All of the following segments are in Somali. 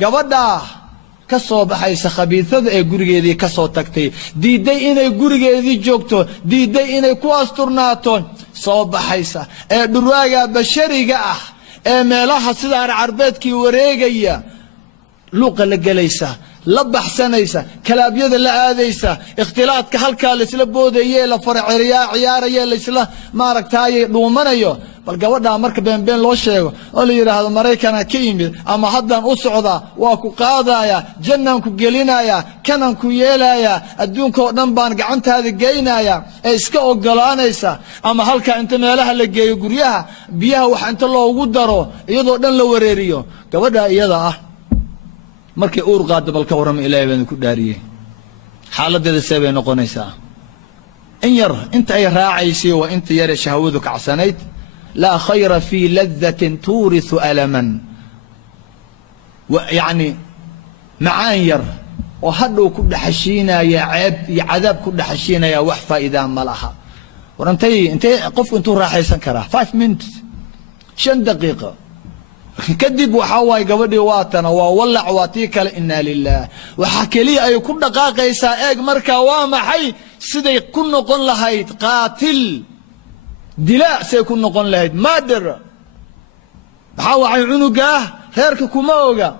gabadha ka soo baxaysa khabiithada ee gurigeedii ka soo tagtay diiday inay gurigeedii joogto diiday inay ku asturnaato soo baxaysa ee dhurwaaga bashariga ah ee meelaha sida carbeedkii wareegaya luuqa la galaysa la baxsanaysa kalaabyada la aadaysa ikhtilaadka halka la isla boodayay la farciriya ciyaaraya la isla maaragtay dhuumanayo bal gabadha marka been loo sheego oo la yiraahdo Mareykanka ka yimid ama hadan u socda waa ku qaadaya jannaan ku gelinaya kanan ku yeelaya adduunka oo dhan baan gacantaada geynaya ee iska ogolaanaysa ama halka inta meelaha la geeyo guryaha biyaha wax inta loogu daro iyadoo dhan la wareeriyo gabadha iyada ah markay uur qaado balka waram Ilaahay baan ku dhaariyay xaaladeeda sabay noqonaysaa in yar inta ay raacaysay waa inta yar shahwadu kacsanayd لا خير في لذة تورث ألما ويعني معاير وهدو كل حشينا يا عذاب كل حشينا يا وحفة إذا ملها ورنتي قف انتو راح يسنكره 5 minutes 5 دقيقة كذب وحواي قبل واتنا وولع واتيك إنا لله وحكي لي أي كل دقائق يساء مركا وامحي سيدي كن قل لهيت قاتل دلاء سيكون نقول لهيد مادر حاوى عنقه هيرك كموغا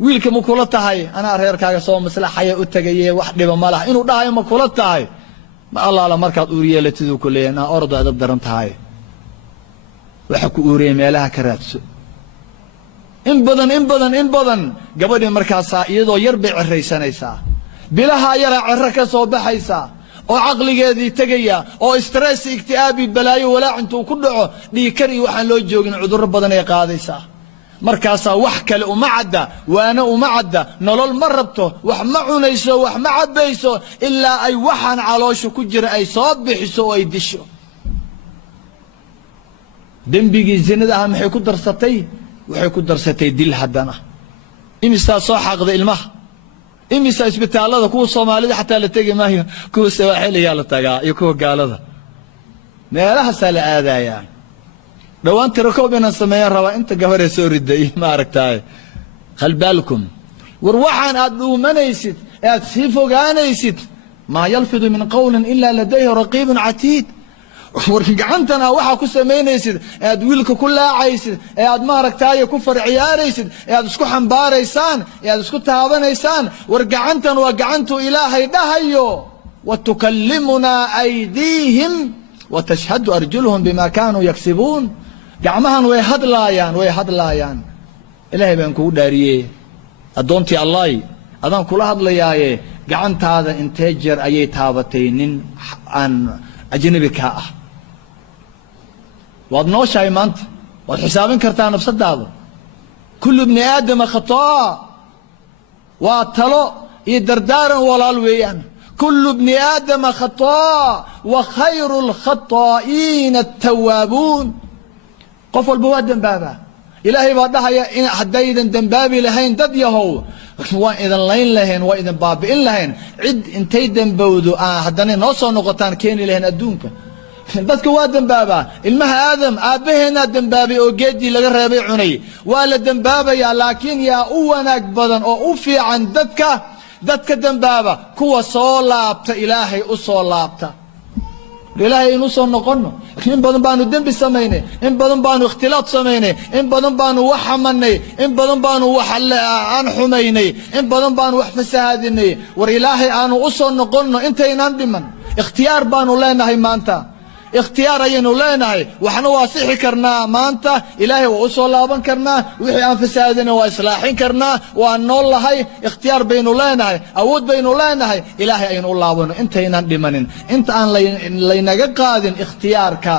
ويلك مكولتهاي انا هيركاغا سو مصلحيه او تغيه wax dhiba malaha inuu dhahayo makulatahay ma Allah la markaad uuriyeelatidu kuleeyna ordo adab daran tahay waxa ku uuriyay meelaha ka raadso in badan gabadhii markaas iyadoo yar bay ciraysanaysaa bilaha yara cirra ka soo baxaysaa oo aqligeedii tagaya oo stress ikhtiyaabi balaayo walaa intuu ku dhaco dhiikar iyo waxaan loo joogin cudur badan ay qaadaysaa markaas wax kale uma cadda waana uma cadda nolol ma rabto wax ma cunayso wax ma cabayso illa ay waxaan caloosho ku jira ay soo bixiso oo ay disho dambigii zinada ah maxay ku darsatay dil hadana imisa soo xaqda ilmaha imisa isbitaalada kuwa Soomaalida xataa la tagi maayo kuwa Soomaaliya la tagaa iyo kuwa gaalada meelaha sala aadaya dhawaan tirkoob inaan sameeyay raba inta gabar soo riday ma aragtay hal balkum war waxaan aad dhuumanaysid aad si fogaanaysid ma yalfidu min qawlin illa ladayhi raqibun atid wargacantana waxa ku sameynaysid aad wiilka ku laacaysid aad ma aragtay ku farciyaaraysid aad isku xambaaraysaan aad isku taabanaysaan wargacantan waa gacantu Ilaahay dhahayo wa tukallimuna aydihim wa tashhadu arjuluhum bima kanu yaksibun gacmahan way hadlaayaan Ilaahay baan ku dhaariyay adoontii Allah adan kula hadlayaaye gacantaada intee jeer ayay taabatay nin aan ajnabi ka ah وادنوشاي مانت والحسابين كرتان بصداده كل ابن آدم خطاء واتلو يدردار ولا الويان كل ابن آدم خطاء وخير الخطائين التوابون قفل بواد دنبابا إلهي بعدها إن حديدا دنبابي لهين دد يهو وإذا لين لهين وإذا بابئين لهين عد انتي دنبودو حداني نوصو نقطان كيني لهين أدونك dadka waa dambaaba ilmaha aadam aabaheena dambaabay oo geedii laga reebay cunay waa la dambaabaya laakiin yaa u wanaag badan oo u fiican dadka dambaaba kuwa soo laabta Ilaahay u soo laabta Ilaahay inuu soo noqono in badan baanu dambi sameeynay in badan baanu ikhtilaad sameeynay in badan baanu wax xamanay in badan baanu wax aan xumaynay in badan baanu wax fasaadinay war Ilaahay aanu u soo noqono intaynaan dhiman ikhtiyaar baanu leenahay maanta اختيار aynu leenahay waxna waa sixi karnaa maanta Ilaahay waa u soo laaban karnaa wixii aan fasaadina waa islaaxin karnaa waa noolahay ikhtiyaar baynu leenahay awood baynu leenahay Ilaahay aynu u laabano intaynan dhimanin inta aan laynaga qaadin ikhtiyaarka